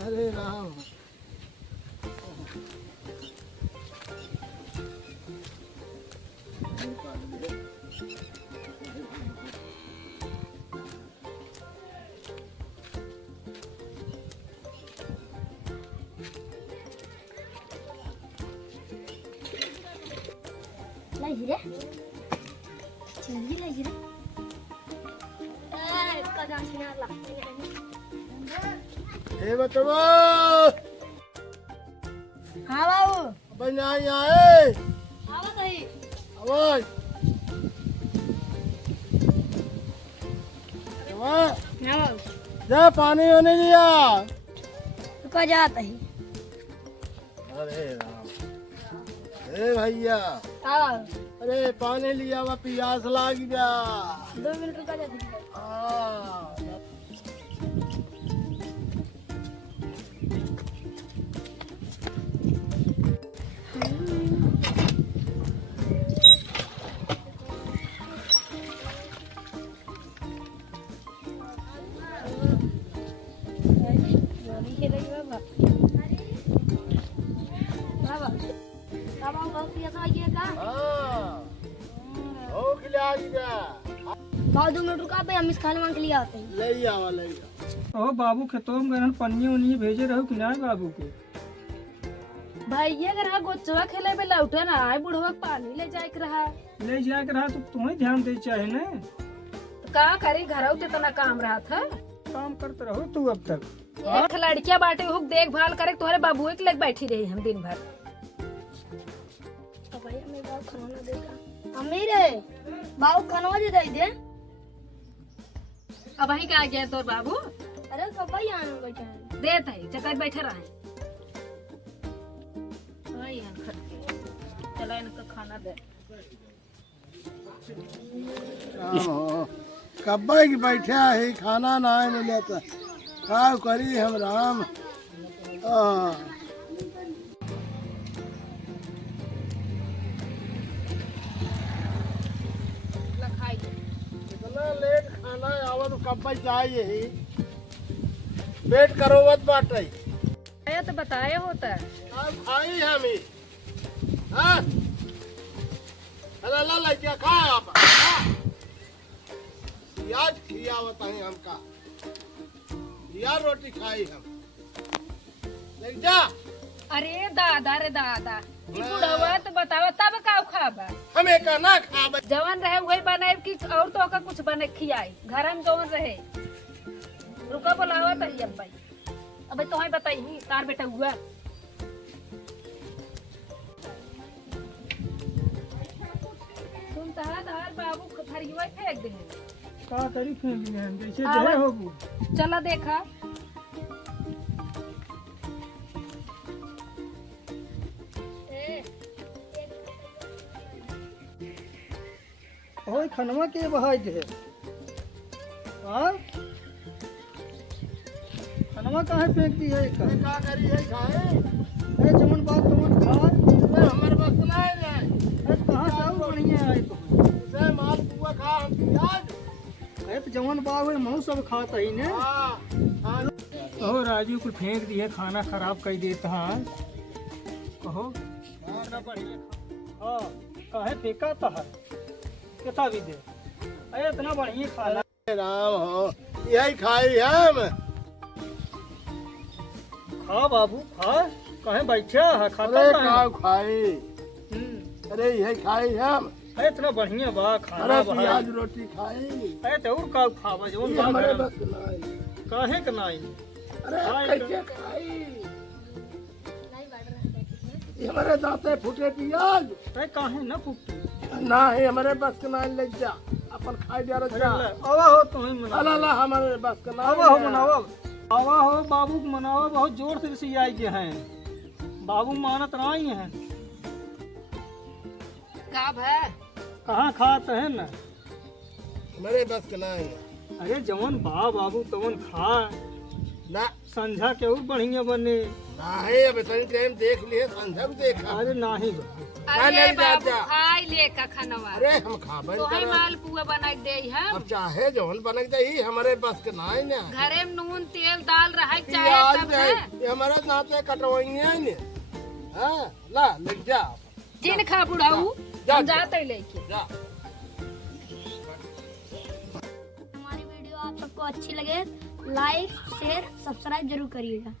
हरे राम। लगी रे चंगी लगी रे इसका जान से यार लगते ए बचवा हाँ बाबू भाई ना आए हाँ बताइए आवाज हाँ बाबू जा पानी होने लिया। रुका जाता ही अरे राम। ए भैया हाँ बाबू अरे पानी लिया हुआ प्यास लाग गया। 2 मिनट रुका जाता है बहुत 2 मिनट रुका भाई हम इस खाने मांग के लिए आते हैं। ले आवा ले आ। ओ बाबू खेतों में गहन पन्नी उन्नी भेजे रहो कि ना बाबू के भाई ये अगर गोचवा खेले में लौटे ना आए बुढ़वा पानी ले जाए के रहा ले जाए के रहा तो तुम्हें ध्यान दे चाहे न तो का करे घर कितना काम रहा था। काम करते रहो तू अब तक। एक लड़किया बाटे हुक देखभाल करे तुम्हारे बाबू के लग बैठी रही हम दिन भर। तो भाई हमें बाबू खाना ना देगा अम्मी रे बाबू खाना दे दे अब वही का गया तोर बाबू अरे कब भाई आने बैठे हैं देत है चकर बैठे रहे चला इनका खाना दे। कब की बैठे है खाना ना मिले तो का करी हम राम। इतना लेट खाना आवत कब चाहिए ही वेट करो मत बाटे आया तो बताए होता है अब खाई हम ही हाँ अरे ला क्या खाए आप प्याज खियावत है हमका यार रोटी खाई हम ले जा। अरे दादा रे दादा ई बुढ़वा तो बतावा तब का खाबा हमें का ना खाबे जवन रहे वही बनाए कि और तो का कुछ बने खियाई घर में जवन रहे रुका बोलावा तो अब भाई अब तो ही बताई ही तार बेटा हुआ तुम तार बाबू फरिया फेंक दे का करी फेंक दिए हम जैसे आवा। जय होगू चला देखा ओए खनवा के बहाई दे हां खनवा काहे फेंक दी है का का करी है खाए ए जमन बात तुमन खा अरे हमारे बस ना है ए कहां से आऊ बढ़िया है तो से माल पुआ खा हम प्याज ए तो जमन बात है मनु सब खाता ही ने हां ओ राजू को फेंक दी है खाना खराब कर देता हां कहो खाना बढ़िया हां काहे फेंका था कितना भी दे अरे इतना बढ़िया खाना राम हो यही खाई हम खा बाबू खा कहे बैठा है खाता अरे कहाँ का है? खाई अरे यही खाई हम अरे इतना बढ़िया बा खाना अरे बा प्याज रोटी खाई अरे तो और का खावा जो ये हमारे बस नहीं काहे के नहीं अरे कैसे खाई ये हमारे दांते फूटे प्याज अरे काहे न फुकती ना है हमारे बस के नहीं ले जा अपन खाई जा अरे रहा ले, आवा हो तुम्हें अला मनावा ला हमारे बस के नहीं आवा हो मनावा आवा हो बाबू को मनावा बहुत जोर से सी आई के हैं बाबू मानत नहीं है का है कहाँ खाते हैं ना हमारे बस के नहीं अरे जवन बा बाबू तवन खा ना संझा के और बढ़िया बने ना है अब इतनी टाइम देख लिए संझा भी देखा अरे नहीं बाबू अरे नहीं बाबू जाता। खाई ले का खानवा अरे हम खाबे तो है करो माल पुआ बना के दे हम अब चाहे जौन बनक जाई हमारे बस के नहीं ना घरे में नून तेल दाल रहा प्याज चाहे तब है हाँ। ये हमारे नाते कटवाएंगे ने। हाँ ला ले जा जिन खा बुढ़ाऊ जा, हम जा। जाते लेके। जा। हमारी वीडियो आप सबको अच्छी लगे लाइक शेयर सब्सक्राइब जरूर करिएगा।